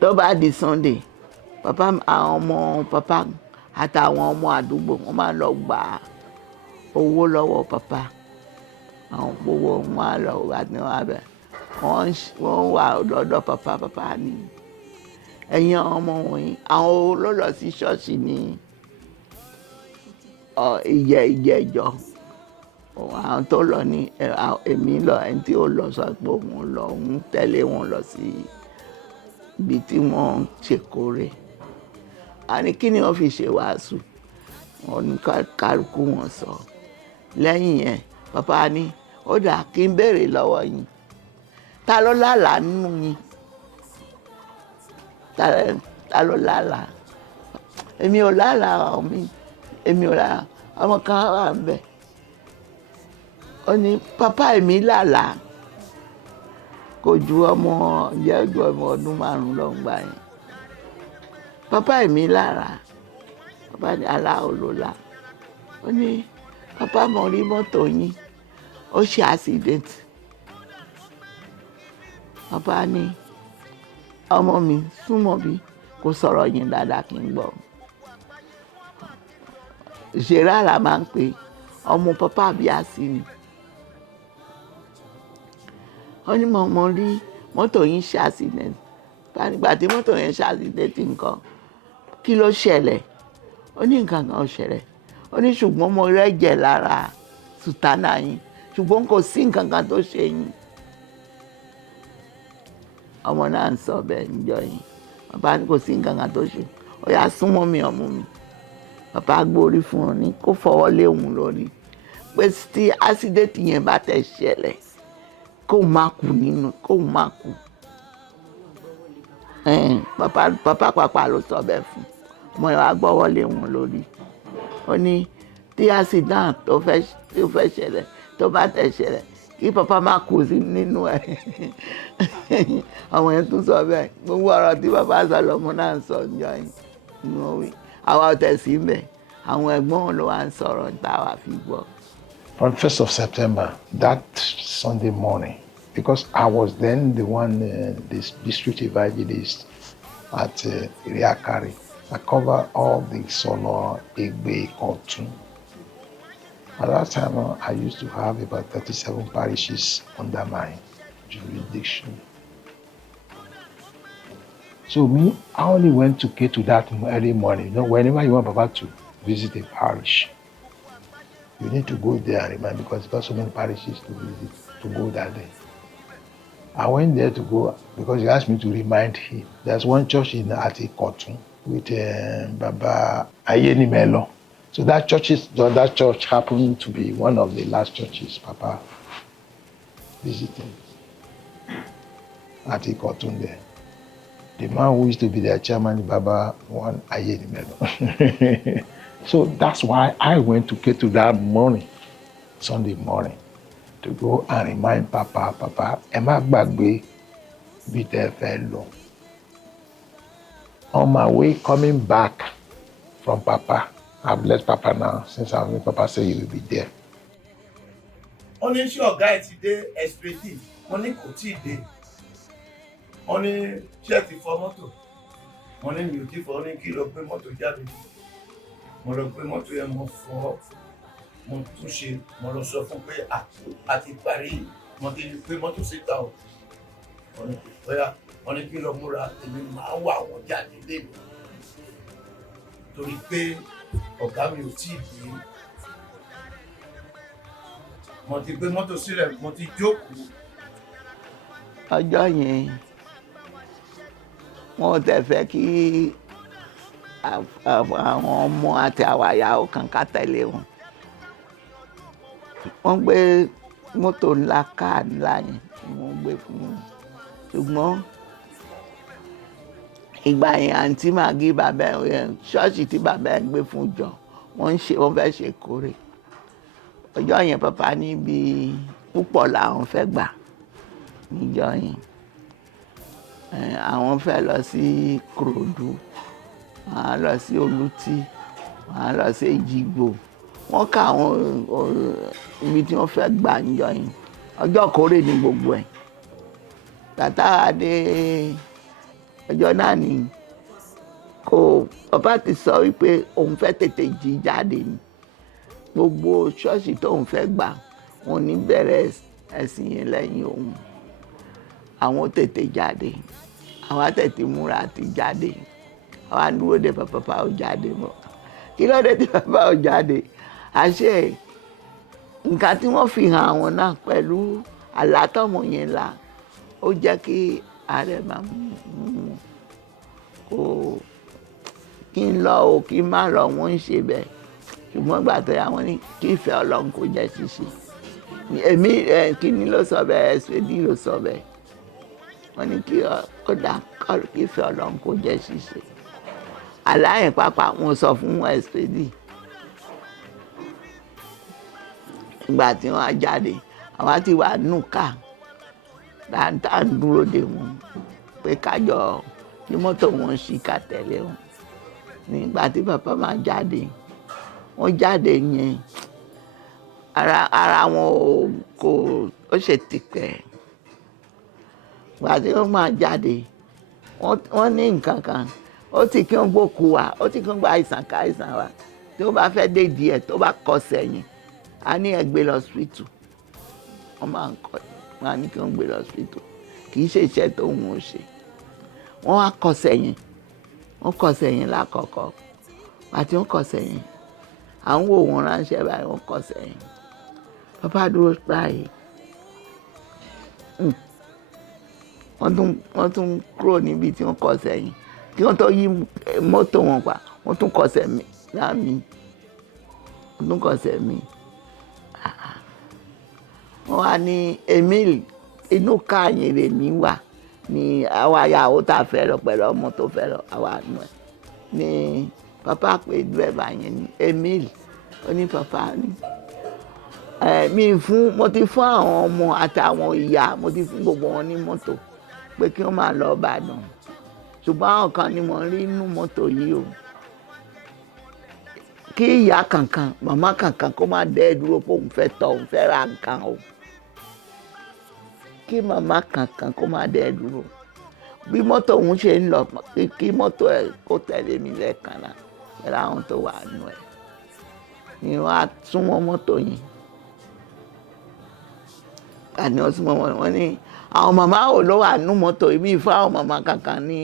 tó bá di Sunday papa àwọn ọmọ papa àtàwọn ọmọ àdúgbò wọ́n máa lọ gba owó lọ́wọ́ papa àwọn owó wọn máa lọ wà ní wọn abẹ wọ́n wà lọ́dọ̀ papa ní ẹ̀yin ọmọ wọ̀nyí àwọn olólọ sí ṣọ́ọ̀ṣì ní ìjẹjọ àwọn tó lọ ní èmi lọ ẹni tí ó lọ sọ pé òun lọ òun tẹ̀lé wọn lọ sí ibi tí wọ́n ṣèkórè a ní kí ni wọ́n fi ṣe wàásù wọ́n ní kálukú wọn sọ lẹ́yìn yẹn papa ní ó dà kí n béèrè lọ́wọ́ yín ta ló lálàá nínú yín ta ló lálàá èmi ò lálàá èmi ò lálàá ọmọ kan wà ń bẹ̀ ó ní papa èmi lálàá kò ju ọmọ jẹ́jú ọmọ ọdún 5 lọ ń gbà yẹn papa èmi lára papa ní aláolólà ó ní papa mo rí mọ́tò yín ó ṣe accident papa ní ọmọ mi súnmọ́ bí kò sọ̀rọ̀ yín dáadáa kí n gbọ́ ìṣeré àlà máa ń pè ọmọ papa bí a sí ni ó ní mo rí mọ́tò yín ṣe accident nígbà tí mọ́tò yẹn ṣe accident nǹkan kí ló ṣẹlẹ̀ ó ní nǹkan kan ṣẹlẹ̀ ó ní ṣùgbọ́n mo rẹ́jẹ̀ lára sùtánà yín ṣùgbọ́n kò sí nǹkan kan tó ṣe yín ọmọ náà ń sọ bẹ́ẹ̀ níjọ́ yìí bàbá ní kò sí nǹkan kan tó ṣe ó yá súnmọ́ mi ọmọ mi bàbá gbórí fún ọ ní kó fọwọ́ lé òun lórí pé tí accident yẹn bá tẹ̀ ṣẹlẹ̀ kóun má kú nínú kóun má kú papa ló sọ bẹ́ẹ̀ fún ọmọ yẹn wá gbọ́wọ́ lé wọn lórí ó ní tí accident tó fẹ́ ṣẹlẹ̀ tó bá tẹ̀ ṣẹlẹ̀ kí papa má kú sí nínú ẹ̀ ọmọ yẹn tún sọ bẹ́ẹ̀ gbogbo ọ̀rọ̀ tí papa sọ lọ́mọ náà ń sọ ọjọ́ yìí ni wọ́n wí àwa ọ̀tẹ̀ sí ń bẹ̀ àwọn ẹ̀gbọ́n ló wá ń sọ̀rọ̀ tá a wà fi gbọ́. On 1st of September, that Sunday morning, because I was then the one, the district evangelist at Iriakari. I covered all the Solo, Egbe, Ikorodu. At that time, I used to have about 37 parishes under my jurisdiction. So me, I only went to Ketu that early morning. You know, whenever you want Papa to visit a parish, you need to go there and remind because there are so many parishes to visit, to go that day. I went there to go because he asked me to remind him. There's one church in Ikorodu with Baba Ayeni Melo. So that church happened to be one of the last churches Papa visited at Ikorodu there. The man who used to be their chairman, Baba one Ayeni Melo. So that's why I went to Ketu that morning, Sunday morning, to go and remind Papa, ẹ má gbàgbé bí tẹ́ fẹ́ lọ. On my way coming back from Papa, I've left Papa now since I mean Papa said he will be there. Wọ́n ní ṣé ọ̀gá ẹ̀ ti dé expeditive, wọ́n ní kò tíì dé. Wọ́n ní ṣé ẹ ti fọ mọ́tò, wọ́n ní mi ò tí fọ, wọ́n ní kí lọ gbé mọ́tò jáde. Mo lọ gbé mọ́tò yẹn mo fọ, mo tún ṣe, mo lọ sọ fún pé a ti parí, mo ti gbé mọ́tò síta o. Wọ́n ní kí lọ múra, èmi máa wà wọ́n jáde lẹ́nu. Torí pé ọ̀gá mi ò tíì dé. Mo ti gbé mọ́tò sílẹ̀, mo ti jókòó. Ọjọ́ yẹn wọ́n tẹ̀ fẹ́ kí àwọn ọmọ àti àwọn ìyàwó kan ká tẹ̀lé wọn. Wọ́n gbé mọ́tò ńlá káà ńlá yẹn wọ́n gbé fún wọn. Ṣùgbọ́n ìgbà yẹn àǹtí Màgí bàbá ẹ̀ ṣọ́ọ̀ṣì tí bàbá ẹ̀ gbé fún jọ wọ́n fẹ́ ṣe kórè. Ọjọ́ yẹn Papa níbi púpọ̀ làwọn fẹ́ gbà níjọ́ yẹn. Àwọn fẹ́ lọ sí Ikorodu, wọ́n á lọ sí Olútí, wọ́n á lọ sí Èjìgbò. Wọ́n ká àwọn ibi tí wọ́n fẹ́ gbà níjọ́ yẹn. Ọjọ́ kórè ní gbogbo ẹ̀. Tàtà adé ọjọ́ náà ni bàbá ti sọ wípé òun fẹ́ tètè jí jáde ni gbogbo ṣọ́ọ̀ṣì tóun fẹ́ gbà wọn ní bẹ̀rẹ̀ ẹ̀sìn yẹn lẹ́yìn òun àwọn tètè jáde àwa tètè múra àti jáde àwa dúró de bàbá ò jáde mọ́ kí ló dé tí bàbá ò jáde àṣẹ nǹkan tí wọ́n fi hàn àwọn náà pẹ̀lú àlátọ́mọ yẹn la ó jẹ́ kí ààrẹ máa mú kó kí n lọ o kí n má lọ wọ́n ń ṣe bẹ́ẹ̀ ṣùgbọ́n gbà tó yà wọ́n ní kí ìfẹ́ Ọlọ́run kó jẹ́ ṣíṣe èmi kí ni ló sọ bẹ́ẹ̀ S.B.J ló sọ bẹ́ẹ̀ wọ́n ní kí ó dá kí ìfẹ́ Ọlọ́run kó jẹ́ ṣíṣe aláyẹn pápá wọn sọ fún S.B.J ìgbà tí wọ́n á jáde àwa ti wà nù ká dáadáa ń dúró de wọn pé kájọ kí mọ́tò wọn ṣì ká tẹ̀lé wọn nígbà tí bàbá máa jáde wọ́n jáde yẹn ara wọn kò ó ṣe tìpẹ́ ìgbà tí wọ́n máa jáde wọ́n ní nǹkan kan ó ti kí wọ́n gbókù wa ó ti kí wọ́n gba àìsàn ká àìsàn wa tí wọ́n bá fẹ́ dé díẹ̀ tó bá kọ sẹ́yìn a ní ẹ gbé lọ hospital wọ́n máa ń kọ́ wọn á ní kí wọ́n gbé lọ hospital kì í ṣe iṣẹ́ tó ń wọ́n ṣe wọ́n á kọ sẹ́yìn wọ́n kọ sẹ́yìn lákọ̀ọ́kọ́ àti wọ́n kọ sẹ́yìn à ń wò wọ́n ránṣẹ́ báyìí wọ́n kọ sẹ́yìn bàbá dúró báyìí wọ́n tún kúrò níbi tí wọ́n kọ sẹ́yìn kí wọ́n tó yí mọ́tò wọn pa wọ́n tún kọ sẹ́mi láàmì wọ́n tún kọ sẹ́mi wọ́n wá ní Emil inú káàyìn lèmi wà ní àwa ìyàwó tá a fẹ́ lọ pẹ̀lú ọmọ tó fẹ́ lọ àwa nù ẹ̀ ní papa pé dírẹ́bà yẹn ní Emil ó ní papa ní mo ti fún àwọn ọmọ àtàwọn ìyá mo ti fún gbogbo wọn ní mọ́tò pé kí wọ́n máa lọ Ìbàdàn ṣùgbọ́n àwọn kan ni mo rí inú mọ́tò yìí o kí ìyá kankan màmá kankan kó má dẹ́ dúró pé òun fẹ́ tọ̀ òun fẹ́ ra nǹkan o kí màmá kankan kó má dẹ́ dúró bí mọ́tò òun ṣe ń lọ kí mọ́tò ẹ̀ kó tẹ̀lé mi lẹ́ẹ̀kan náà pẹ̀lú àwọn tó wà nù ẹ̀ ni wọ́n á súnmọ́ mọ́tò yẹn àní wọ́n súnmọ́ wọn ní àwọn màmá ò ló wà nù mọ́tò ìmí fún àwọn màmá kankan ní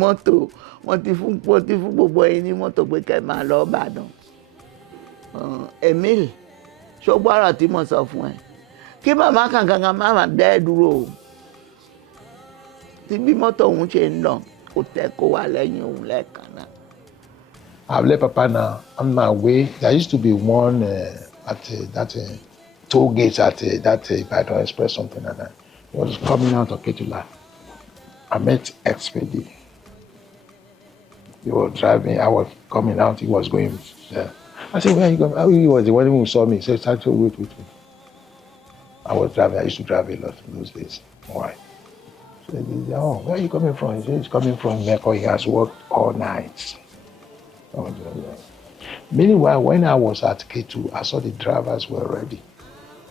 mọ́tò wọ́n ti fún gbogbo ẹ̀yin ní mọ́tò pé kẹ́ máa lọ Ìbàdàn Emil ṣọgbọ́rọ̀ tí mo sọ fún ẹ kí màmá kankan má má dẹ́ dúró o tí bí mọ́tò òun ṣe ń lọ kò tẹ́ kó wà lẹ́yìn òun lẹ́ẹ̀kan náà. I've left Papa now on my way. There used to be one at that toll gate at that Ibadan Express, something like that. He was coming out of Ketu. I met S.B.J. He was driving. I was coming out. He was going there. I said, "Where are you going?" He was the one who saw me. He said, "Wait. I was driving. I used to drive a lot in those days. Why?" So he said, "Oh, where are you coming from?" He said, "He's coming from Mecca. He has worked all night." Meanwhile, when I was at Ketu, I saw the drivers were ready.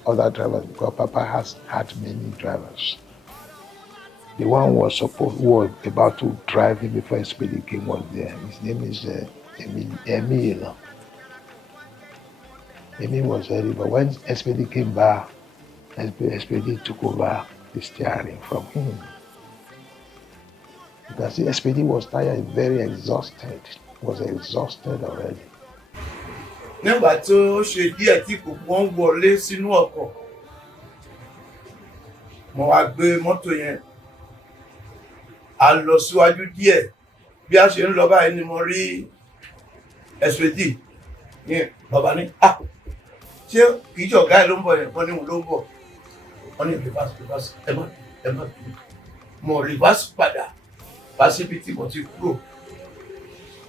Other drivers, because Papa has had many drivers. The one who was about to drive him before S.B.J came was there. His name is Emil. Emil was ready, but when S.B.J came back, S.B.J took over the steering from him. Because S.B.J was tired, very exhausted. Was exhausted already. Nígbà tó ṣe díẹ̀ tí kò wọ́n wọlé sínú ọkọ̀, mo wá gbé mọ́tò yẹn, a lọ síwájú díẹ̀, bí a ṣe ń lọ báyìí ni mo rí S.B.J ní bàbá ní, ṣé kìí ṣe ọ̀gá ẹ̀ ló ń bọ̀ yẹn, wọ́n ní òun ló ń bọ̀, wọ́n ní reverse, ẹ má mo reverse padà, bá síbi tí mo ti kúrò.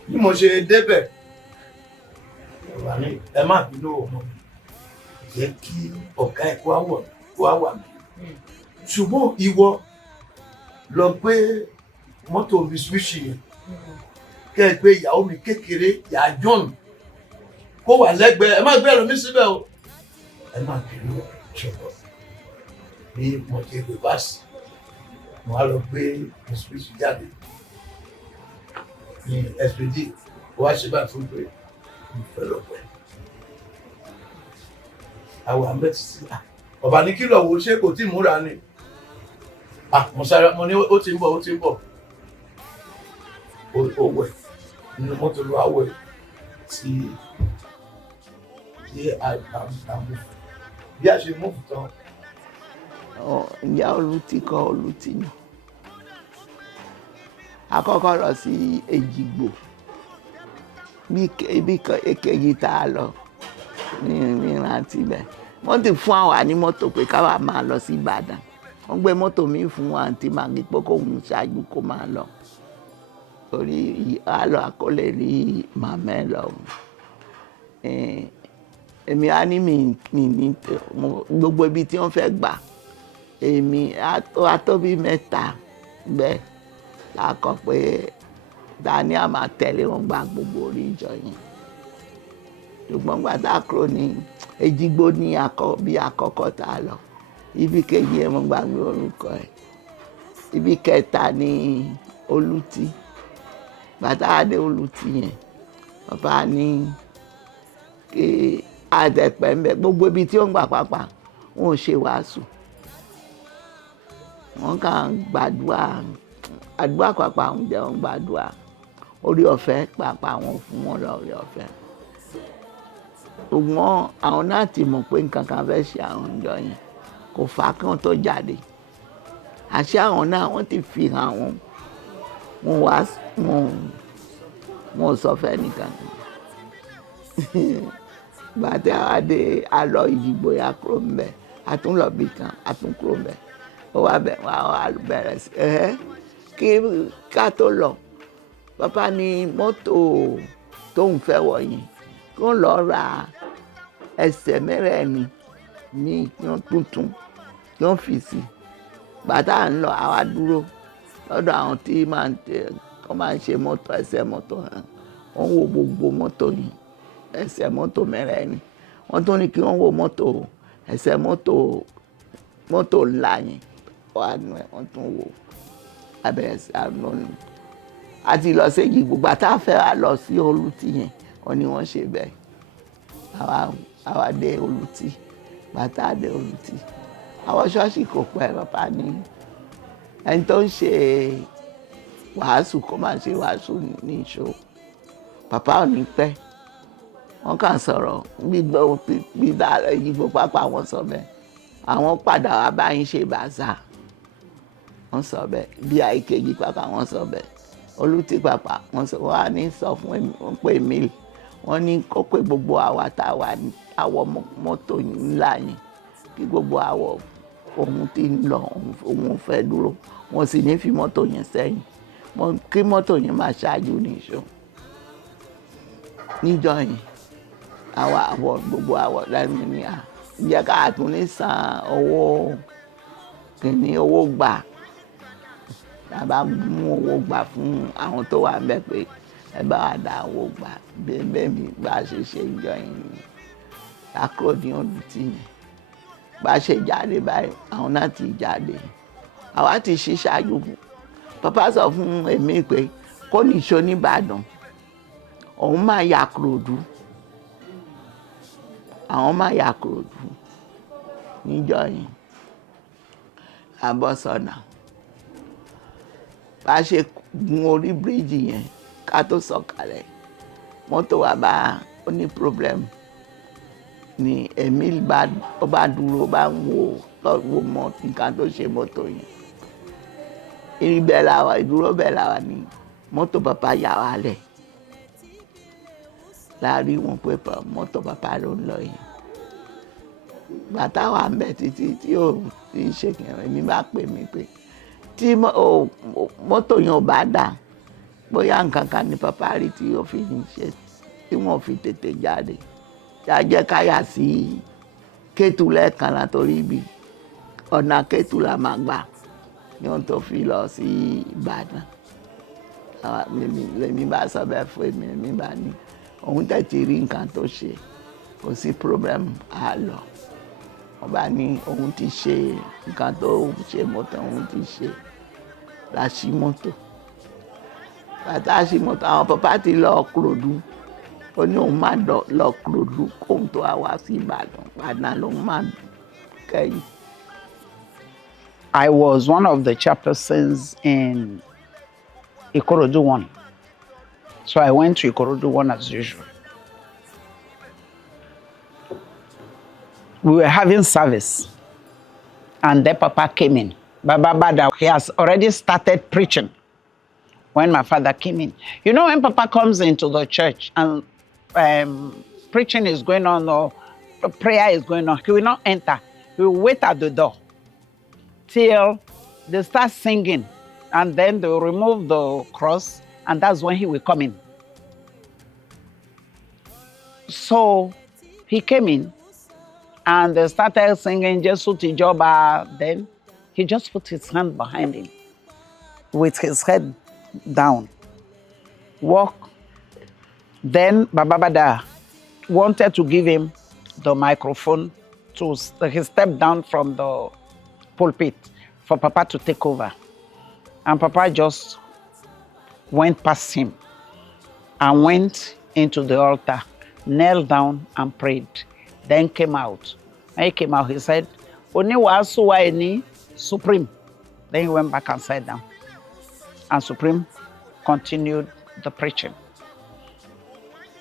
Bí mo ṣe débẹ̀, ẹ má bínú ọmọ jẹ́ kí ọ̀gá ẹ̀ kó wà mí. Ṣùgbọ́n ìwọ lọ gbé mọ́tò Mitsubishi yẹn kẹ́ ẹ gbé ìyàwó mi kékeré ìyá John kó wà lẹ́gbẹ̀ẹ́ ẹ má gbé ẹ̀rọ mi síbẹ̀ o. Ẹ má bínú ṣùgbọ́n bí mo ṣe gbé báàsì mo á lọ gbé mùsùlùmí jáde ní S.B.J ó wá ṣe báyìí fún pé mo fẹ́ lọ pẹ́ àwọn àmì títí ọba ní kí lọ wo ṣé kò tí ì múra ni mo sáré mo ní ó ti ń bọ̀ ó wẹ̀ nínú mọ́tò ló wá wẹ̀ tí bí a ṣe mú tán. Ìyá olùtí kọ́ olùtí yàn àkọ́kọ́ lọ sí Èjìgbò ibi èkejì tá a lọ ní ìrántí bẹ́ẹ̀ wọ́n ti fún àwa ní mọ́tò pé káwa máa lọ sí Ìbàdàn wọ́n gbé mọ́tò mi fún wa àǹtí màgí pé kó ń ṣáájú kó máa lọ torí àlọ́ àkọlé rí màmá ẹ lọ èmi á ní mi ní gbogbo ibi tí wọ́n fẹ́ gbà èmi àtọ́bí mẹ́ta bẹ́ẹ̀ lákọ̀ pé dání a máa tẹ̀lé wọn gba gbogbo orí ìjọ yẹn ṣùgbọ́n gbàdá kúrò ní Èjìgbò ní bí àkọ́kọ́ tá a lọ ibi kejì ẹ̀ mo gbàgbé orúkọ ẹ̀ ibi kẹta ní Olùtí bàtà adé Olùtí yẹn bàbá ní kí àdẹ̀pẹ̀ ń bẹ gbogbo ibi tí ó ń gbà pàápàá wọn ò ṣe wàásù wọn kàn gbàdúrà àdúrà pàápàá ń jẹun gbàdúrà orí ọ̀fẹ́ pàápàá wọn fún wọn lọ orí ọ̀fẹ́ ṣùgbọ́n àwọn náà ti mọ̀ pé nǹkan kan fẹ́ ṣe àwọn ìjọ yẹn kò fà á kán tó jáde àṣé àwọn náà wọ́n ti fi hàn wọn sọ fẹ́ nìkan gbàtẹ́ àwádé alọ Ìjìgbò ya kúrò ń bẹ̀ àtúnlọ́bì kan àtúnkúrò ń bẹ̀ ó wá bẹ̀ wá bẹ̀rẹ̀ sí kí ká tó lọ bàbá ní mọ́tò tóun fẹ́ wọ̀nyí kí wọ́n lọ ra ẹsẹ̀ mẹ́rẹ̀ẹ̀rin ní tuntun kí wọ́n fi sí bàtà ń lọ àwa dúró lọ́dọ̀ àwọn tí máa ń ṣe mọ́tò ẹsẹ̀ mọ́tò wọ́n wo gbogbo mọ́tò yìí ẹsẹ̀ mọ́tò mẹ́rẹ̀ẹ̀rin wọ́n tún ní kí wọ́n wo mọ́tò ẹsẹ̀ mọ́tò ńlá yẹn wọ́n tún wo abẹ́rẹ́ sí àlọ́nù àti lọ sí Èjìgbò gbàtà fẹ́ wá lọ sí Olùtí yẹn wọ́n ní wọ́n ṣe bẹ́ẹ̀ àwa dé Olùtí bàtà dé Olùtí àwọn ṣọ́ọ̀ṣì kò pẹ́ bàbá ní ẹni tó ń ṣe wàásù kó máa ṣe wàásù ní ìṣó bàbá ò ní pẹ́ wọ́n kàn sọ̀rọ̀ gbígbà Ìjìgbò pápá wọn sọ bẹ́ẹ̀ àwọn padà wá báyìí ṣe bàzà wọ́n sọ bẹ́ẹ̀ bí àìkejì pápá wọ́n sọ bẹ́ẹ̀ Olùtí pápá wọ́n á ní sọ fún wọn pé mílì wọ́n ní kó pé gbogbo àwa tá a wà àwọ̀ mọ́tò ńlá yẹn kí gbogbo àwọ̀ òun ti ń lọ òun fẹ́ dúró wọ́n sì ní fi mọ́tò yẹn sẹ́yìn kí mọ́tò yẹn máa ṣáájú nìṣó níjọ́ yẹn gbogbo àwọ̀ lẹ́nu ní jẹ́ ká tún ní san owó gbà tàbá mú owó gbà fún àwọn tó wà bẹ́ẹ̀ pé ẹ bá wà dá owó gbà bẹ́ẹ̀ mi bá ṣe ìjọ yẹn ni akọ́ni Olùtí yẹn bá ṣe jáde báyìí àwọn náà ti jáde àwa ti ṣe ṣáájú bàbá sọ fún èmi pé kó nìṣó nìbàdàn òun máa ya Ikorodu àwọn máa ya Ikorodu níjọ́ yẹn àbọ̀sọ̀nà bá ṣe gun orí bíríìjì yẹn ká tó sọ̀kalẹ̀ mọ́tò wa bá ó ní problem ni Emil bá dúró bá ń wo mọ́ nǹkan tó ṣe mọ́tò yẹn ìdúró bẹ́ẹ̀ làwà ní mọ́tò bàbá yà wá lẹ̀ láàrin wọn pé mọ́tò bàbá ló ń lọ yìí bàtà wà ń bẹ̀ títí tí ò ti ṣe kìnìún mi bá pè mí pé tí mọ́tò yẹn ò bá dà bóyá nǹkan kan ní bàbá rí tí ó fi ń ṣe tí wọ́n fi tètè jáde jẹ́ káyà sí Ketu lẹ́ẹ̀kan látòrí ibi ọ̀nà Ketu la máa gbà ní ohun tó fi lọ sí Ìbàdàn lèmi bá sọ bẹ́ẹ̀ fún èmi bá ní òun tẹ̀tí rí nǹkan tó ṣe kò sí problem á lọ wọ́n bá ní òun ti ṣe nǹkan tó ṣe mọ́tò òun ti ṣe la ṣí mọ́tò bàtà ṣí mọ́tò àwọn papa ti lọ Ikorodu ó ní òun máa lọ Ikorodu kóun tó wá sí Ìbàdàn lòun máa kẹ́yìn. I was one of the chairpersons in Ikorodu 1. So I went to Ikorodu 1 as usual. We were having service, and then Papa came in. Baba Bada, he has already started preaching when my father came in. You know, when Papa comes into the church and preaching is going on or prayer is going on, he will not enter. He will wait at the door till they start singing, and then they will remove the cross, and that's when he will come in. So he came in, and they started singing Jesu Tijoba. Then he just put his hand behind him with his head down, walk. Then Baba Bada wanted to give him the microphone he stepped down from the pulpit for Papa to take over. And Papa just went past him and went into the altar, knelt down and prayed, then came out. When he came out, he said, Oni wasu wa eni Supreme. Then he went back and sat down. And Supreme continued the preaching.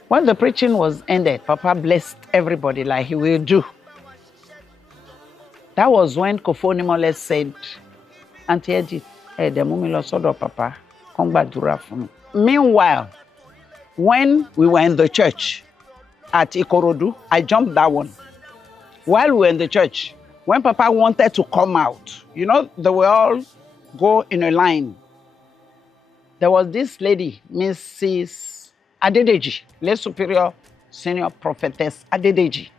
When the preaching was ended, Papa blessed everybody like he will do. That was when Kofonimole said, Auntie Edith, the mummy lost Papa, come back to me. Meanwhile, when we were in the church at Ikorodu, I jumped that one. While we were in the church, when Papa wanted to come out, you know, they will all go in a line. There was this lady, Mrs. Adedeji, late superior senior prophetess Adedeji.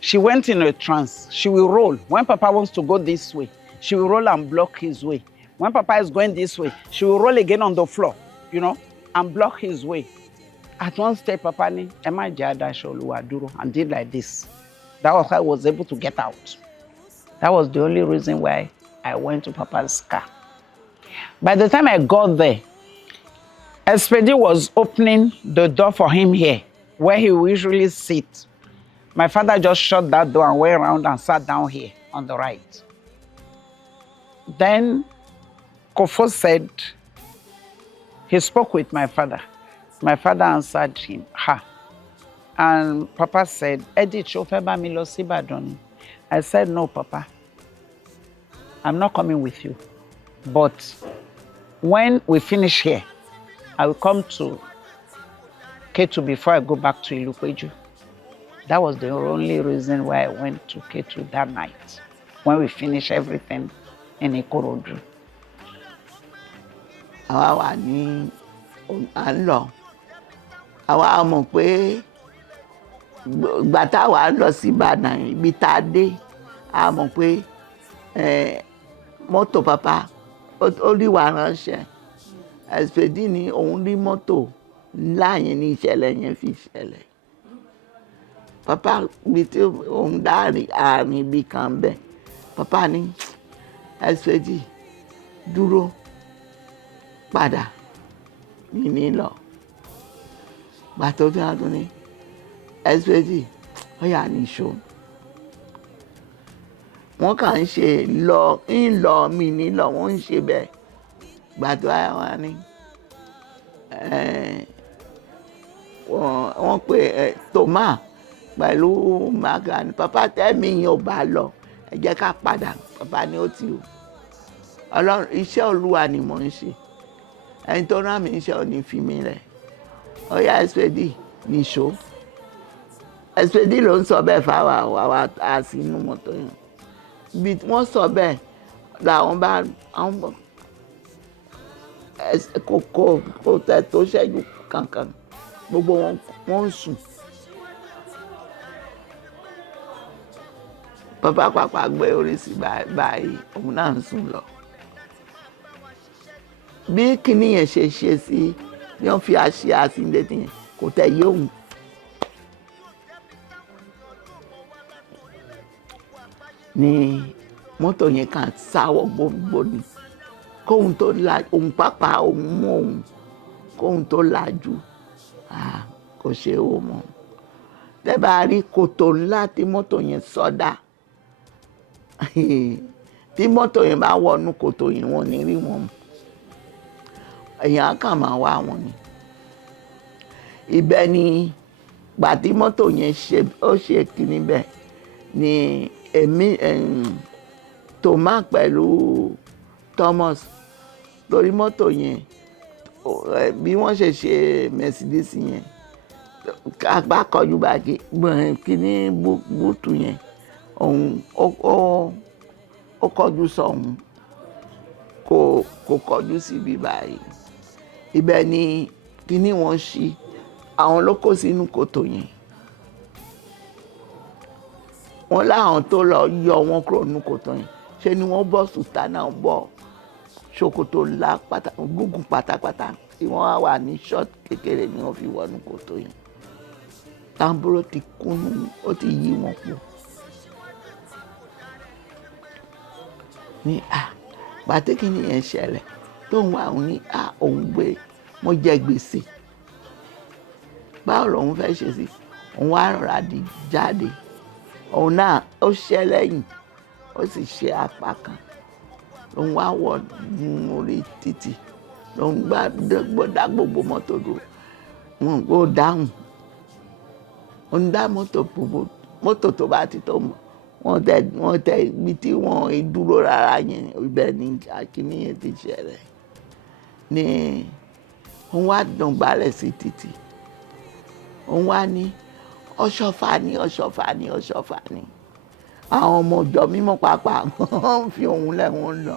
She went in a trance. She will roll. When Papa wants to go this way, she will roll and block his way. When Papa is going this way, she will roll again on the floor, you know, and block his way. At one stage, Papa ni, Emma Jada Sholuwa Duro, and did like this. That was how I was able to get out. That was the only reason why I went to Papa's car. By the time I got there, S.B.J was opening the door for him here, where he will usually sit. My father just shut that door and went around and sat down here on the right. Then Kofo said, he spoke with my father. My father answered him, ha. And Papa said, Edith, Shofeba Milo Sibadon. I said, no, Papa. I'm not coming with you. But when we finish here, I will come to Ketu before I go back to Ilukweju. That was the only reason why I went to Ketu that night, when we finished everything in Ikorodu. Àwa wà ní à ń lọ. Àwa mọ̀ pé ìgbà táwa lọ sí Ìbàdàn ibi tá a dé, a mọ̀ pé mọ́tò Papa ó rí wa ránṣẹ́. S.B.J ní òun rí mọ́tò ńlá yẹn ní ìṣẹ̀lẹ̀ yẹn fi ṣẹlẹ̀. Papa bí tí òun dá àárín ibi kan bẹ́ẹ̀. Papa ní S.B.J dúró padà ní lọ. Gbàtọ́ tí wọ́n tún ní S.B.J ó yà níṣó. Wọ́n kàn ń ṣe lọ mí ní lọ wọ́n ń ṣe bẹ́ẹ̀. Gbàtọ́ àwọn ní wọ́n pè Thomas pẹ̀lú Magani. Papa tẹ́mi yẹn ò bá lọ ẹ jẹ́ ká padà. Papa ní ó ti o. Ọlọ́run iṣẹ́ Olúwa ni mò ń ṣe. Ẹni tó rán mi iṣẹ́ ò ní fi mí lẹ̀. Ó yá S.B.J níṣó. S.B.J ló ń sọ bẹ́ẹ̀ fáwa àwa àsínú mọ́tò yẹn. Bí wọ́n sọ bẹ́ẹ̀ làwọn bá kò tẹ̀ tó ṣẹ́jú kankan. Gbogbo wọn ń sùn. Papa pàpà gbé orí sí báyìí òun náà ń sùn lọ. Bí kíní yẹn ṣe sí bí wọ́n fi àṣẹ àsìndétì yẹn kò tẹ̀ yé òun. Ní mọ́tò yẹn kàn sáwọ́ gbogbo ni kóhun tó la òun pàápàá òun mú òun kóhun tó lajú kò ṣe é wò mọ́. Tẹ́ bá rí kòtò ńlá tí mọ́tò yẹn sọdá tí mọ́tò yẹn bá wọnú kòtò yẹn wọn ní rí wọn mọ́, èèyàn kàn máa wá wọn ni. Ibẹ̀ ni gbà tí mọ́tò yẹn ṣe kíní bẹ́ẹ̀ ni èmi Thomas pẹ̀lú Thomas lórí mọ́tò yẹn bí wọ́n ṣe Mercedes yẹn bá kọjú báyìí kíní búùtù yẹn òun ó kọjú sọ́hún kò kọjú síbi báyìí. Ibẹ̀ ni kíní wọn ṣí àwọn ló kó sínú kòtò yẹn. Wọ́n láwọn tó lọ yọ wọn kúrò nínú kòtò yẹn ṣe ni wọ́n bọ́ sùtánà bọ́ ṣòkòtò ńlá gúngùn pátápátá tí wọ́n wà ní short kékeré ni wọ́n fi wọnú kòtò yẹn. Tamburo ti kúnnú ó ti yí wọn pọ̀. Ní gbàtẹ́kì ni yẹn ṣẹlẹ̀ tóun wà ní òun gbé mo jẹ gbèsè báwo lòun fẹ́ ṣe sí òun wá rọra di jáde òun náà ó ṣẹ́ lẹ́yìn ó sì ṣe apá kan lòun wá wọ̀ orí títì lòun gbọ́dá gbogbo mọ́tò dúró wọn kò dáhùn òun dá mọ́tò tó bá ti tó mọ́ wọ́n tẹ ibi tí wọ́n dúró rárá yẹn ibẹ̀ ni akíní yẹn ti ṣẹlẹ̀ ni òun wá dùn gbálẹ̀ sí títì òun wá ní Ọ̀ṣọ́fà ní Ọ̀ṣọ́fà ní Ọ̀ṣọ́fà ní àwọn ọmọ ọjọ́ mímọ́ pàápàá wọ́n fi òun lẹ́wọ̀n lọ.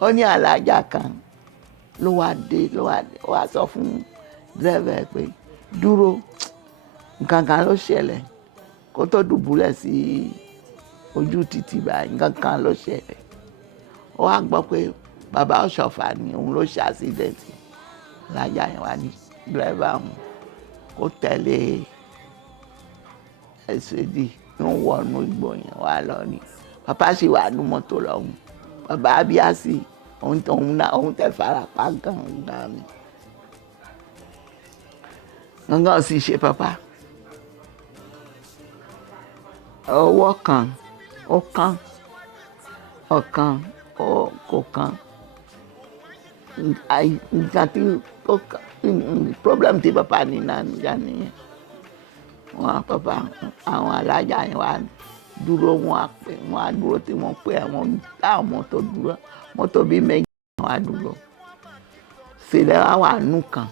Ó ní alájà kan ló wá sọ fún dírẹ́fà pé dúró nǹkan kan ló ṣẹlẹ̀ kó tó dùbúlẹ̀ sí ojú títì báyìí nǹkan kan ló ṣẹlẹ̀. Ó wá gbọ́ pé bàbá Ọ̀ṣọ́fà ni òun ló ṣe àṣídẹ̀ǹtì. Alájà yẹn wá ní dírẹ́fà òun kó tẹ̀lé S.B.J ń wọnú igbó yẹn wá lọ ni Papa sì wà nú mọ́tò lọ́hùn bàbá abíásí òun tẹ̀ fara pa gan-an ni gangan sì ṣe Papa ọwọ́ kan ó kán ọ̀kan kò kán nǹkan tí ó kán problem tí Papa ní náà nígbà nìyẹn wọn Papa àwọn alájà yẹn wá dúró wọn á dúró tí wọ́n pé àwọn táwọn mọ́tò dúró mọ́tò bíi méjì wọn á dúró sílẹ̀ wá wà nù kan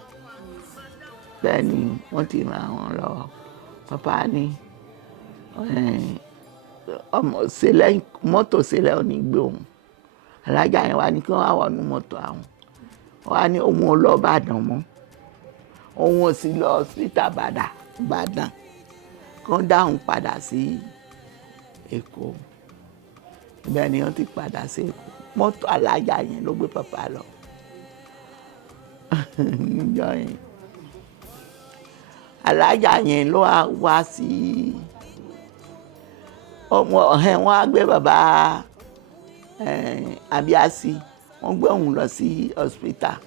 bẹ́ẹ̀ ni wọ́n ti ràn àwọn lọ́wọ́. Papa ní mọ́tò sílẹ̀ ò ní gbé òun alájà yẹn wá ní kí wọ́n wá wọnú mọ́tò àwọn wọ́n á ní òun ò lọ Ìbàdàn mọ́ òun ò sì lọ hospital Ìbàdàn kán dáhùn padà sí Èkó. Ibẹ̀ ni wọ́n ti padà sí Èkó mọ́tò alájà yẹn ló gbé Papa lọ níjọ́ yẹn alájà yẹn ló wá sí wọ́n á gbé bàbá abíásí wọ́n gbé òun lọ sí hospital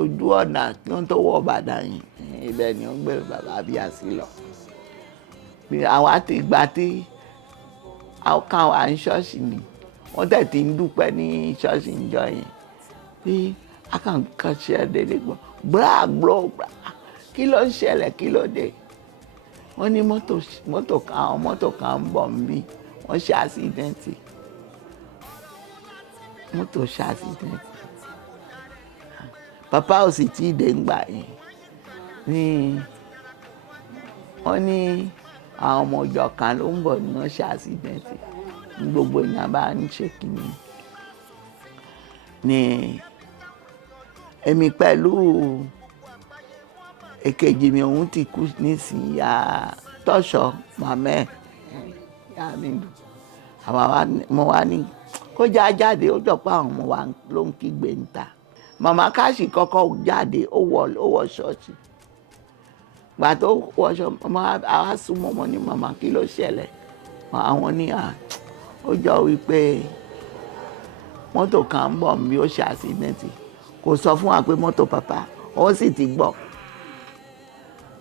ojú ọ̀nà kí wọ́n tó wọ Ìbàdàn yìí ibẹ̀ ni wọ́n gbé bàbá abíásí lọ. Àwa ti gbà tí kan wà ní ṣọ́ọ̀ṣì ni wọ́n tẹ̀ ti ń dúpẹ́ ní ṣọ́ọ̀ṣì níjọ́ yẹn bí akànkan ṣe dédé gbọ́ gbọ́ kí ló ń ṣẹlẹ̀ kí ló dé wọ́n ní àwọn mọ́tò kan ń bọ̀ níbí wọ́n ṣe àṣídẹ́ǹtì mọ́tò ṣe àṣídẹ́ǹtì Papa ò sì tí ì dé ńgbà yẹn ní wọ́n ní àwọn ọmọ ọjọ́ kan ló ń bọ̀ ní wọ́n ṣe àṣídẹ́ǹtì ní gbogbo èèyàn bá ń ṣe kìíní ní èmi pẹ̀lú èkejì mi òun ti kú nísìnyí ya tọ́ṣọ̀ màmẹ́ ya mi dùn mo wá ní kó jáde ó jọ pé àwọn ọmọ wa ló ń kígbe níta màmá káàṣì kọ́kọ́ jáde ó wọ ṣọ́ọ̀ṣì gbà tó wọṣọ àwa súnmọ́ ọmọ ní màmá kí ló ṣẹlẹ̀ àwọn ní ó jọ wípé mọ́tò kan ń bọ̀ bí ó ṣe àṣídẹ́ǹtì kò sọ fún wa pé mọ́tò pàpà ó sì ti gbọ́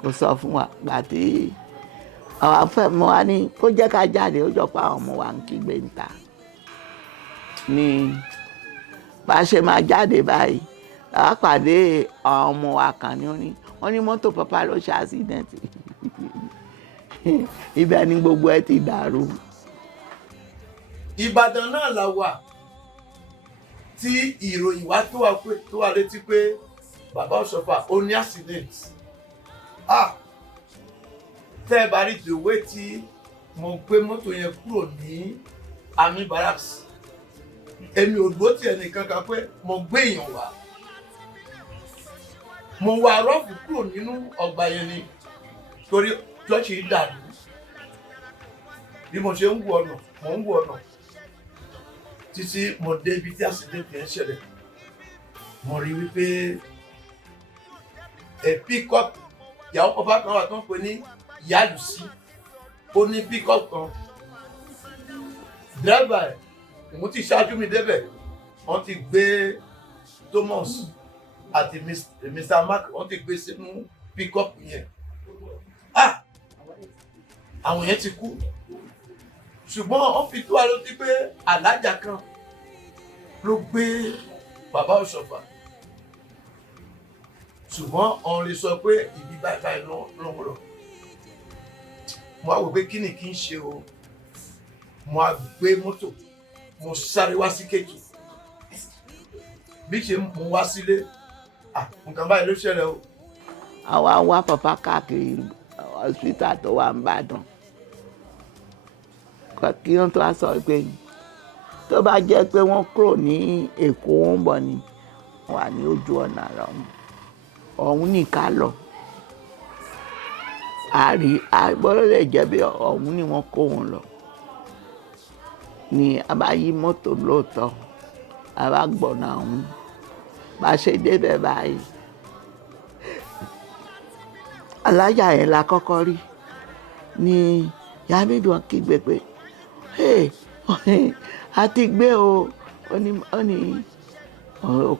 kò sọ fún wa gbà tí àwọn afẹ́mọ́ wa ní kó jẹ́ ká jáde ó jọ pé àwọn ọmọ wa ń kígbe ń ta ní bá a ṣe máa jáde báyìí àwa pàdé àwọn ọmọ wa kan ní wọ́n ní mọ́tò pàpà ló ṣe àṣídẹ́ǹtì ibẹ̀ ni gbogbo ẹ ti dàrú. Ìbàdàn náà la wà tí ìròyìn wá tó wà létí pé bàbá Oshoffa ó ní accident. Tẹ́ ẹ bá rí ìdòwé tí mo gbé mọ́tò yẹn kúrò ní Army Barracks èmi ò dúró tiẹ̀ nìkan kan pé mo gbé èèyàn wá mo wá rọ́ọ̀fù kúrò nínú ọgbà yẹn ni torí chọ́ọ̀chì dàrú bí mo ṣe ń wo ọ̀nà títí mo dé ibi tí accident yẹn ṣẹlẹ̀ mo rí wípé pickup ìyàwó pàpà kan wà tó ń pè ní Ìyálùsí ó ní pickup kan dírẹ́bà ẹ̀ òun ti ṣáájú mi débẹ̀ wọ́n ti gbé Thomas àti Mr. Mark wọ́n ti gbé sínú pickup yẹn àwọn yẹn ti kú ṣùgbọ́n wọ́n fi tó wa lójú pé alájà kan ló gbé bàbá Oshoffa ṣùgbọ́n ọ̀n lè sọ pé ibi báyìí lọ́wọ́ lọ mo á wò pé kí ni kí n ṣe o mo á gbé mọ́tò mo sáré wá sí Ketu bí ṣe mo wá sílé nǹkan báyìí ló ṣẹlẹ̀ o. àwa wá pàpà káàkiri hospital tó wà ń Ìbàdàn kí wọ́n tó wá sọ pé tó bá jẹ́ pé wọ́n kúrò ní Èkó wọ́n bọ̀ ni wà ní ojú ọ̀nà ara ọ̀hún ní ká lọ àgbọ̀rọ̀ lè jẹ́ bí ọ̀hún ni wọ́n kó wọn lọ ni a bá yí mọ́tò lóòótọ́ a bá gbọ̀nà ọ̀hún bá ṣe débẹ̀ báyìí alájà yẹn la kọ́kọ́ rí ni yàmídùn kígbe pé a ti gbé o ó ní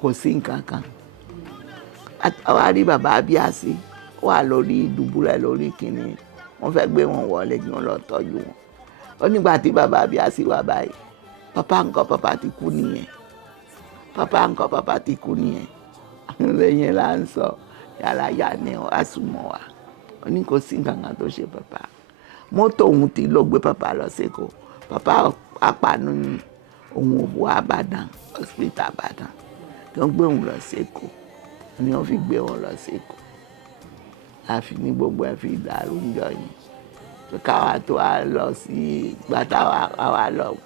kò sí nǹkan kan àwa rí bàbá Abíásí wà lórí dùbúlẹ̀ lórí kìnìún wọ́n fẹ́ gbé wọn wọlé kí wọ́n lọ tọ́jú wọn ó nígbà tí bàbá Abíásí wà báyìí pàpà ti kú nìyẹn pàpà ti kú nìyẹn lẹ́yìn là ń sọ yàrá yà ní àsùnmọ̀ wa ó ní kò sí nǹkan kan tó ṣe pàpà mọ́tò òun ti lọ gbé pàpà lọ sẹ́kọ̀ọ́ pàpà apànù ni òun ò wá Ìbàdàn hospital Ìbàdàn tí wọ́n gbé òun lọ sẹ́kọ̀ọ́ ni wọ́n fi gbé wọn lọ sẹ́kọ̀ọ́ láfi ní gbogbo ẹ̀ fi dàrú ńjọ́ yìí tó káwa tó a lọ sí ìgbà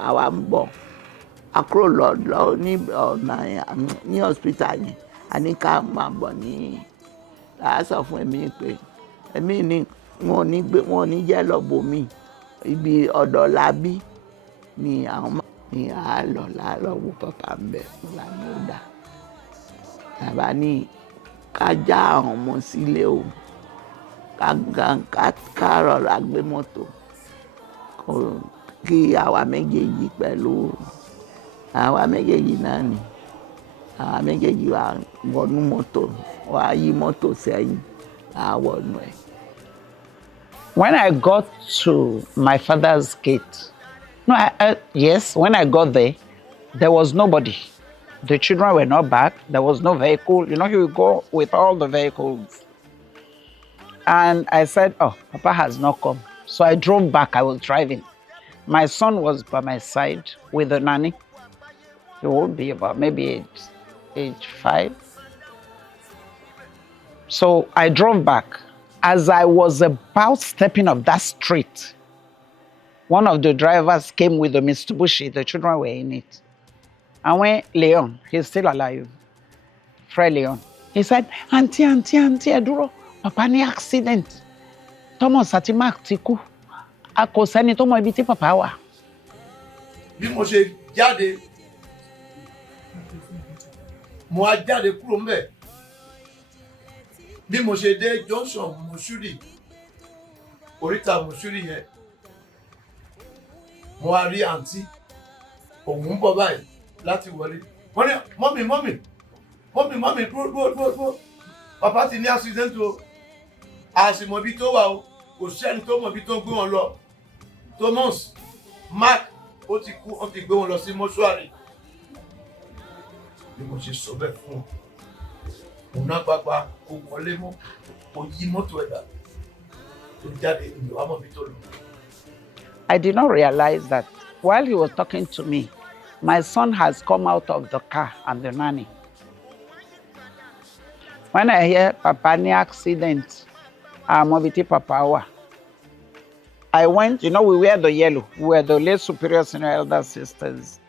àwa ń bọ̀ akúrò lọ ní ọ̀nà ní hospital yẹn a ní ká máa bọ̀ ní láàásọ fún ẹ̀mí pé ẹ̀mí ni wọn ò ní jẹ́ lọ́bọ̀ mi ibi ọ̀dọ̀ labí ni àwọn ní àálọ̀ wo pàpà ń bẹ̀ lànà ó dà bàbá ní ká já àwọn ọmọ sílé o ká rọra gbé mọ́tò kí àwa méjèèjì pẹ̀lú àwa méjèèjì náà ni àwa méjèèjì wà wọnú mọ́tò wà yí mọ́tò sẹ́yìn àwọnú ẹ̀. When I got to my father's gate, yes, when I got there, there was nobody. The children were not back. There was no vehicle. You know, he would go with all the vehicles. And I said, oh, Papa has not come. So I drove back. I was driving. My son was by my side with the nanny. He would be about maybe age 5. So I drove back. As I was about stepping off that street, one of the drivers came with the Mitsubishi. The children were in it. And when Leon, he's still alive, Fred Leon, he said, Auntie, Aduro, Papa ní accident. Thomas àti Mark ti kú. A kò sẹ́ni tó mọ ibi tí Papa wà. Bí mo ṣe jáde, mo á jáde kúrò ńbẹ̀. Bí mo ṣe dé junction Mùsùlì, oríta Mùsùlì yẹn, mo á rí àǹtí, òun ń bọ̀ báyìí, láti wọlé. Wọ́n ní mọ́mì dúró. Papa ti ní accident o. Àṣìmọ̀ bí tó wà o. Kò sẹ́ni tó mọ̀ bí tó gbé wọn lọ. Thomas, Mark, ó ti kú, wọ́n ti gbé wọn lọ sí mọ́ṣúárì. Bí mo ṣe sọ bẹ́ẹ̀ fún un. Mo ná pápá kó wọlé mọ́. Mo yí mọ́tò ẹ̀dá. Tó jáde ìlú àmọ́ bí tó lọ. I did not realize that while he was talking to me, my son has come out of the car and the nanny. When I hear Papa ní accident, Mobiti Papa, I went, we wear the yellow. We were the late superior senior elder sisters.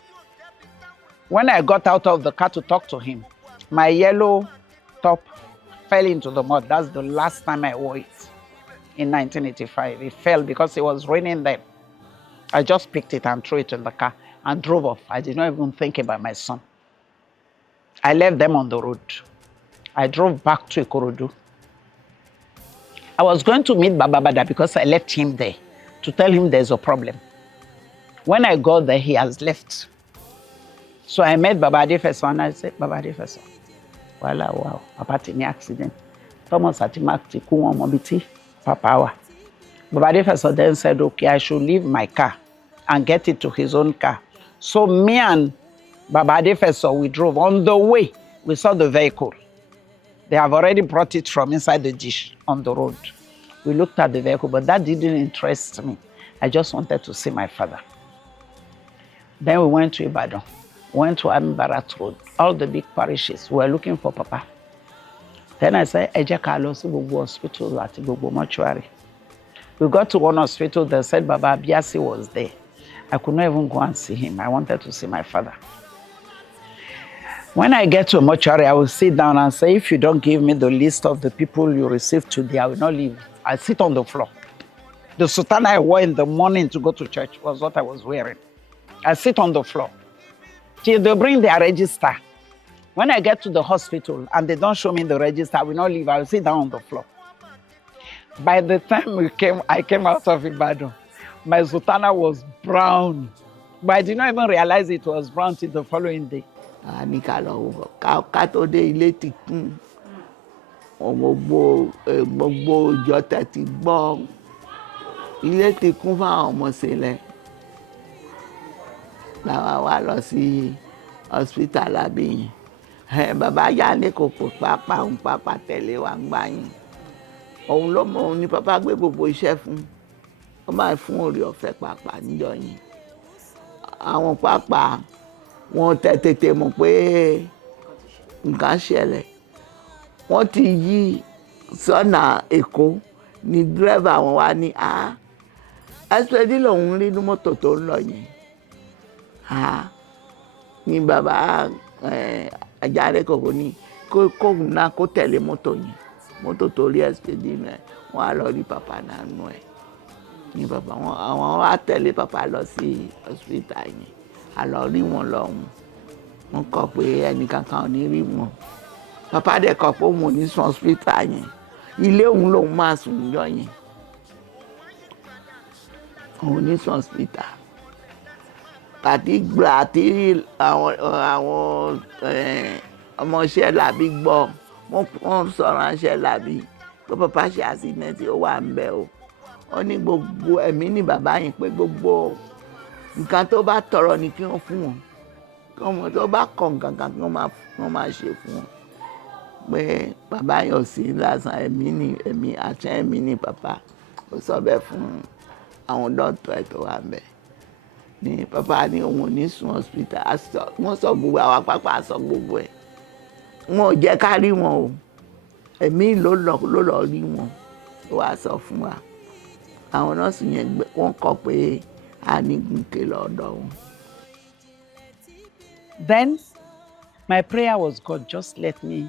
When I got out of the car to talk to him, my yellow top fell into the mud. That's the last time I wore it in 1985. It fell because it was raining then. I just picked it and threw it in the car and drove off. I did not even think about my son. I left them on the road. I drove back to Ikorodu. I was going to meet Baba Bada because I left him there to tell him there's a problem. When I got there, he has left. So I met Baba Adefeso and I said, Baba Adefeso, wow, Papa ti ní accident. Thomas àti Mark ti kú wọn mọ́ bí tí Papa wà. Baba Adefeso then said, okay, I should leave my car and get it to his own car. So me and Baba Adefeso, we drove. On the way, we saw the vehicle. They have already brought it from inside the dish on the road. We looked at the vehicle, but that didn't interest me. I just wanted to see my father. Then we went to Ibadan, went to Ambarat Road, all the big parishes. We were looking for Papa. Then I said, ẹ jẹ́ ká lọ sí gbogbo hospital àti gbogbo mortuary. We got to one hospital, they said Baba Biasi was there. I could not even go and see him. I wanted to see my father. When I get to a mortuary, I will sit down and say, if you don't give me the list of the people you received today, I will not leave. I sit on the floor. The sultan I wore in the morning to go to church was what I was wearing. I sit on the floor till they bring their register. When I get to the hospital and they don't show me the register, I will not leave. I will sit down on the floor. By the time I came out of Ibadan, my sultana was brown. But I did not even realize it was brown till the following day. Ní ká lọ wò ká tó dé ilé ti kún gbogbo ìjọ tẹ̀tí gbọ́ ilé ti kún fáwọn ọmọ sílẹ̀ làwa wá lọ sí hospital Àbíyìn bàbá yá ní kòkò pápá tẹ̀lé wa ń gbà yín òun ló mọ òun ní Papa gbé gbogbo iṣẹ́ fún ó máa fún orí ọ̀fẹ́ pàápàá níjọ́ yín àwọn pàápàá wọ́n tètè mọ̀ pé nǹkan ṣẹlẹ̀ wọ́n ti yí sọ́nà Èkó ní dírẹ́fà wọn wá ní S.B.J lòun rí ní mọ́tò tó ń lọ yẹn ní bàbá Ajáre kòkó ní kóun náà kó tẹ̀lé mọ́tò yẹn mọ́tò tó rí S.B.J náà wọ́n á lọ rí Papa náà nù ẹ̀ ní bàbá wọn àwọn wá tẹ̀lé Papa lọ sí hospital yẹn a lọ rí wọn lọ́hùn wọ́n kọ pé ẹnìkankan ò ní rí wọn Papa dẹ̀ kọ pé òun ò ní sùn hospital yẹn ilé òun lòun máa sùn níjọ́ yẹn òun ò ní sùn hospital àti gbà àti àwọn ọmọọṣẹ́ Làbí gbọ́ wọ́n sọ̀rọ̀ ránṣẹ́ Làbí pé Papa ṣe accident ó wà ń bẹ̀ o ó ní gbogbo ẹ̀mí ní bàbá yẹn pé gbogbo nǹkan tó bá tọrọ ni kí wọ́n fún wọn kí wọ́n tó bá kọ̀ nǹkan kan kí wọ́n máa ṣe fún wọn pé bàbá yẹn ò sí lásán ẹ̀mí àṣẹ ẹ̀mí ní Papa ó sọ bẹ́ẹ̀ fún àwọn dọ́tọ̀ ẹ̀ tó wà ń bẹ̀ ní Papa ní òun ò ní sùn hospital wọ́n sọ gbogbo àwọn pápá sọ gbogbo ẹ̀ wọn ò jẹ́ ká rí wọn o ẹ̀mí ló lọ rí wọn ó wá sọ fún wa àwọn nọ́ọ̀sì yẹn wọ́n kọ pé Then my prayer was, God, just let me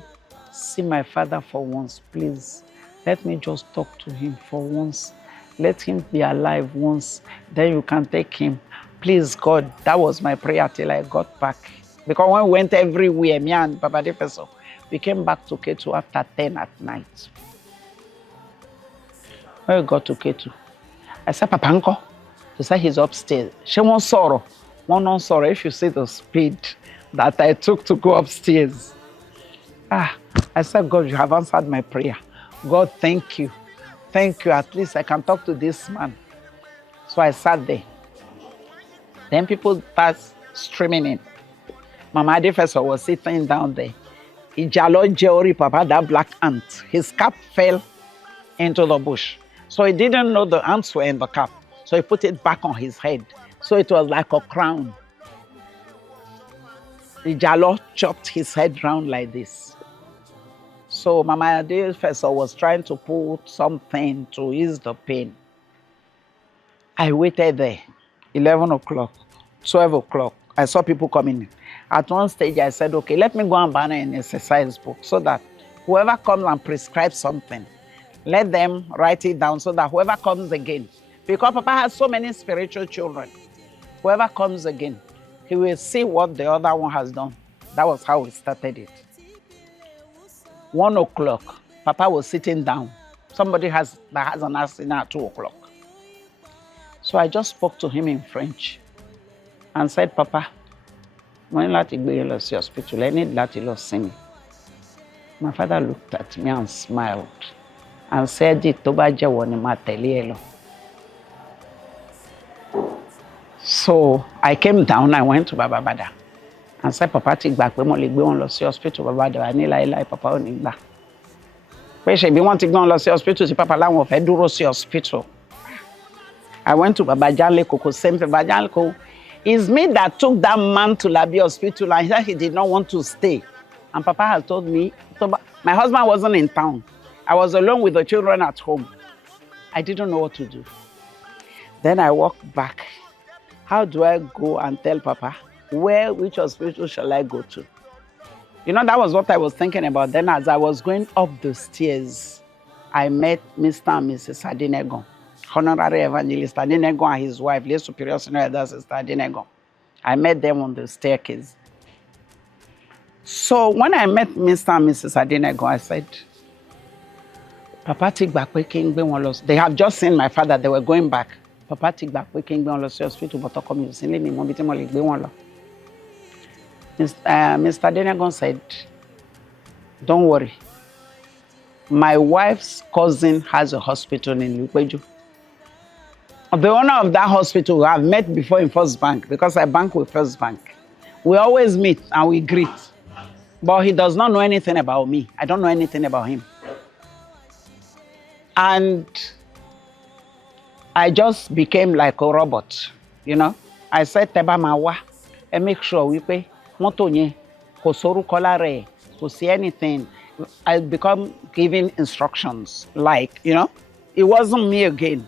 see my father for once, please. Let me just talk to him for once. Let him be alive once. Then you can take him. Please, God, that was my prayer till I got back. Because when we went everywhere, me and Papa Adefeso, we came back to Ketu after 10 at night. When we got to Ketu, I said, Papa Uncle, he said he's upstairs. She won't sorrow. One non sorrow. If you see the speed that I took to go upstairs. I said, God, you have answered my prayer. God, thank you. Thank you. At least I can talk to this man. So I sat there. Then people start streaming in. Mama Adefeso was sitting down there. Ijalo Jeori Papa, that black ant, his cap fell into the bush. So he didn't know the ants were in the cap. So he put it back on his head. So it was like a crown. Ijalo chopped his head round like this. So Mama Adefeso was trying to put something to ease the pain. I waited there, 11 o'clock, 12 o'clock. I saw people coming in. At one stage, I said, okay, let me go and buy an exercise book so that whoever comes and prescribes something, let them write it down so that whoever comes again, because Papa has so many spiritual children, whoever comes again, he will see what the other one has done. That was how we started it. 1 o'clock, Papa was sitting down. Somebody that has an accident at 2 o'clock. So I just spoke to him in French and said, Papa, when láti gbé yín lọ sí hospital, I need láti lọ sinmi. My father looked at me and smiled and said, tó bá jẹ́wọ́ ni màá tẹ̀lé ẹ lọ. So I came down, I went to Baba Bada and said, Papa ti gbà pé mo lè gbé wọn lọ sí hospital. Baba Bada ní láéláé, Papa ò ní gbà. Pé ṣebí wọ́n ti gbé wọn lọ sí hospital tí Papa láwọn ò fẹ́ dúró sí hospital. I went to Baba Janleko, same Baba Janleko. It's me that took that man to Labi Hospital and he said he did not want to stay. And Papa has told me, my husband wasn't in town. I was alone with the children at home. I didn't know what to do. Then I walked back. How do I go and tell Papa, which hospital shall I go to? You know, that was what I was thinking about. Then as I was going up the stairs, I met Mr. and Mrs. Adinegon. Honorary Evangelist Adinegon and his wife, lay superior senior elder sister Adinegon. I met them on the staircase. So when I met Mr. and Mrs. Adinegon, I said, Papa ti gbà pé kí n gbé wọn lọ. They have just seen my father, they were going back. Papa ti gbà pé kí n gbé wọn lọ sí hospital, but ọkọ mi ò sí nílé mi mọ́ bí tí mo lè gbé wọn lọ. Mr. Adinegon said, don't worry. My wife's cousin has a hospital in Lupeju. The owner of that hospital I've met before in First Bank because I bank with First Bank. We always meet and we greet. But he does not know anything about me. I don't know anything about him. And I just became like a robot, you know. I said, Teba Mawa, and make sure we pay. Motonye, Kosoru Kolare, to see anything. I become giving instructions, like, you know, it wasn't me again.